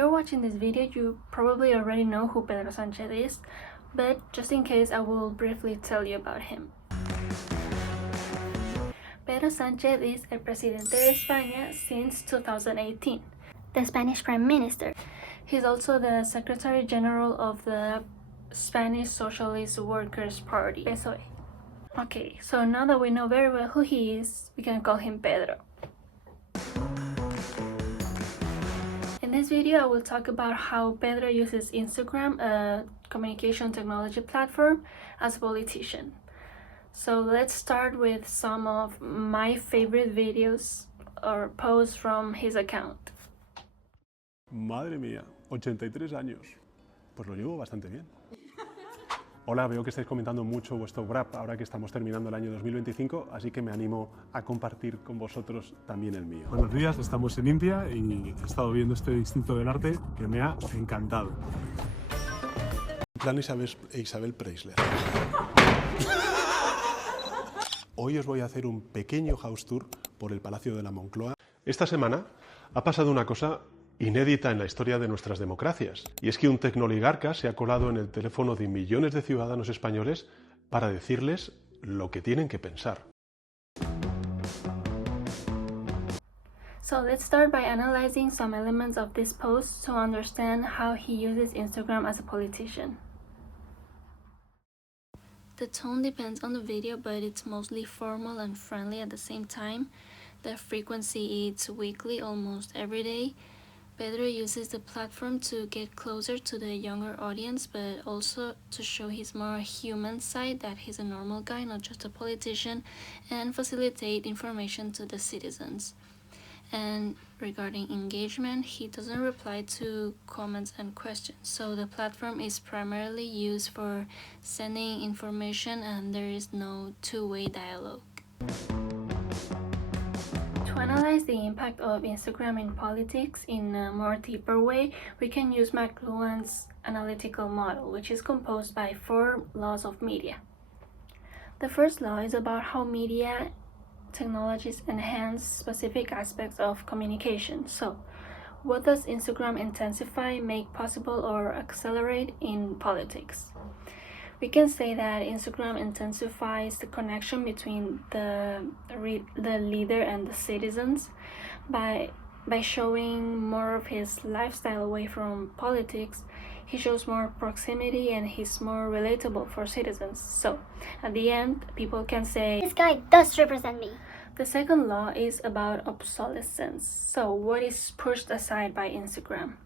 you're watching this video, you probably already know who Pedro Sánchez is, but just in case, I will briefly tell you about him. Pedro Sánchez is el presidente de España since 2018, the Spanish Prime Minister. He's also the Secretary General of the Spanish Socialist Workers' Party, PSOE. Okay, so now that we know very well who he is, we can call him Pedro. In this video, I will talk about how Pedro uses Instagram, a communication technology platform, as a politician. So let's start with some of my favorite videos or posts from his account. Madre mía, 83 años. Pues lo llevo bastante bien. Hola, veo que estáis comentando mucho vuestro wrap ahora que estamos terminando el año 2025, así que me animo a compartir con vosotros también el mío. Buenos días, estamos en India y he estado viendo este Distrito del Arte que me ha encantado. Plan Isabel Preisler. Hoy os voy a hacer un pequeño house tour por el Palacio de la Moncloa. Esta semana ha pasado una cosa inédita en la historia de nuestras democracias, y es que un tecnooligarca se ha colado en el teléfono de millones de ciudadanos españoles para decirles lo que tienen que pensar. So let's start by analyzing some elements of this post to understand how he uses Instagram as a politician. The tone depends on the video, but it's mostly formal and friendly at the same time. The frequency is weekly, almost every day. Pedro uses the platform to get closer to the younger audience, but also to show his more human side, that he's a normal guy, not just a politician, and facilitate information to the citizens. And regarding engagement, he doesn't reply to comments and questions, so the platform is primarily used for sending information and there is no two-way dialogue. To analyze the impact of Instagram in politics in a more deeper way, we can use McLuhan's analytical model, which is composed by 4 laws of media. The first law is about how media technologies enhance specific aspects of communication. So, what does Instagram intensify, make possible, or accelerate in politics? We can say that Instagram intensifies the connection between the leader and the citizens by showing more of his lifestyle away from politics. He shows more proximity and he's more relatable for citizens. So, at the end, people can say, "This guy does represent me." The second law is about obsolescence. So, what is pushed aside by Instagram?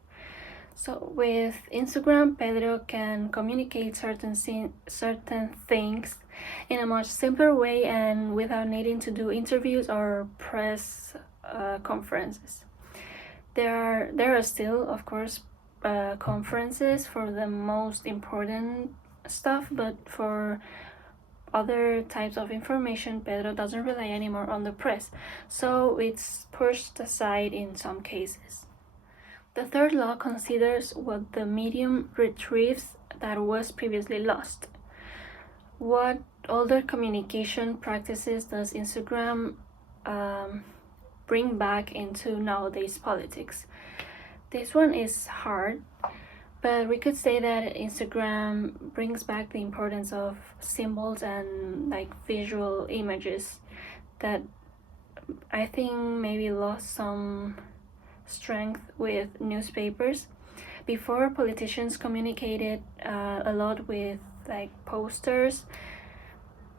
So, with Instagram, Pedro can communicate certain things in a much simpler way and without needing to do interviews or press conferences. There are still, of course, conferences for the most important stuff, but for other types of information, Pedro doesn't rely anymore on the press, so it's pushed aside in some cases. The third law considers what the medium retrieves that was previously lost. What older communication practices does Instagram bring back into nowadays politics? This one is hard, but we could say that Instagram brings back the importance of symbols and visual images that I think maybe lost some strength with newspapers. Before, politicians communicated a lot with posters,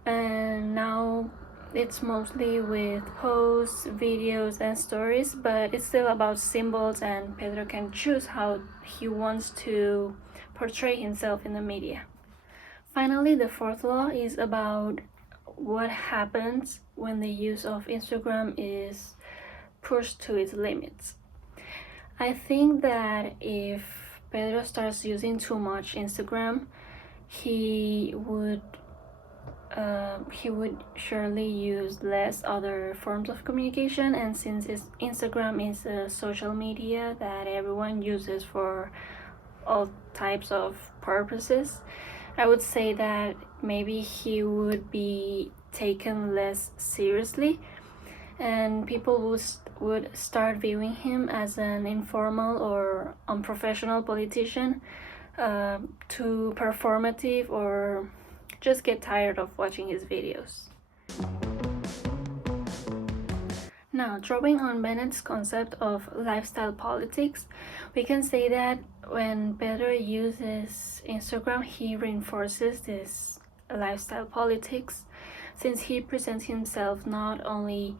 and now it's mostly with posts, videos, and stories, but it's still about symbols, and Pedro can choose how he wants to portray himself in the media. Finally, the fourth law is about what happens when the use of Instagram is pushed to its limits. I think that if Pedro starts using too much Instagram, he would surely use less other forms of communication, and since Instagram is a social media that everyone uses for all types of purposes, I would say that maybe he would be taken less seriously, and people would start viewing him as an informal or unprofessional politician, too performative, or just get tired of watching his videos. Now, drawing on Bennett's concept of lifestyle politics, we can say that when Pedro uses Instagram, he reinforces this lifestyle politics, since he presents himself not only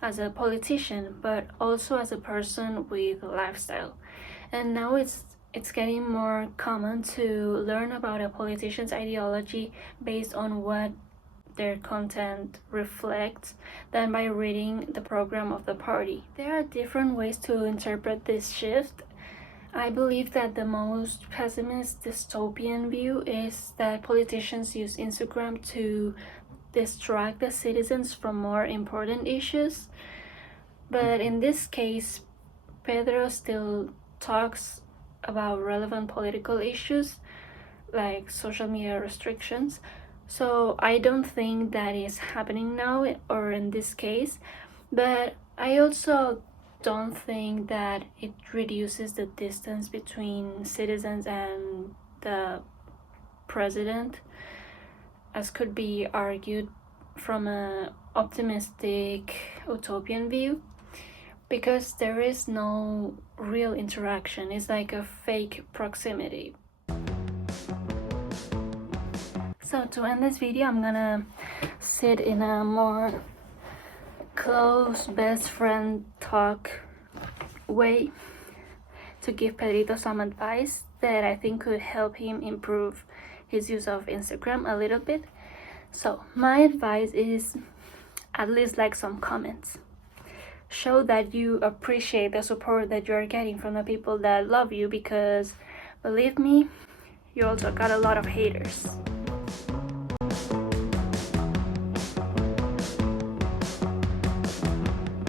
as a politician but also as a person with a lifestyle. And now it's getting more common to learn about a politician's ideology based on what their content reflects than by reading the program of the party. There are different ways to interpret this shift. I believe that the most pessimist dystopian view is that politicians use Instagram to distract the citizens from more important issues. But in this case, Pedro still talks about relevant political issues like social media restrictions. So I don't think that is happening now or in this case, but I also don't think that it reduces the distance between citizens and the president, as could be argued from an optimistic utopian view, because there is no real interaction. It's like a fake proximity. So to end this video, I'm gonna sit in a more close best friend talk way to give Pedrito some advice that I think could help him improve his use of Instagram a little bit. So my advice is at least like some comments. Show that you appreciate the support that you're getting from the people that love you, because believe me, you also got a lot of haters.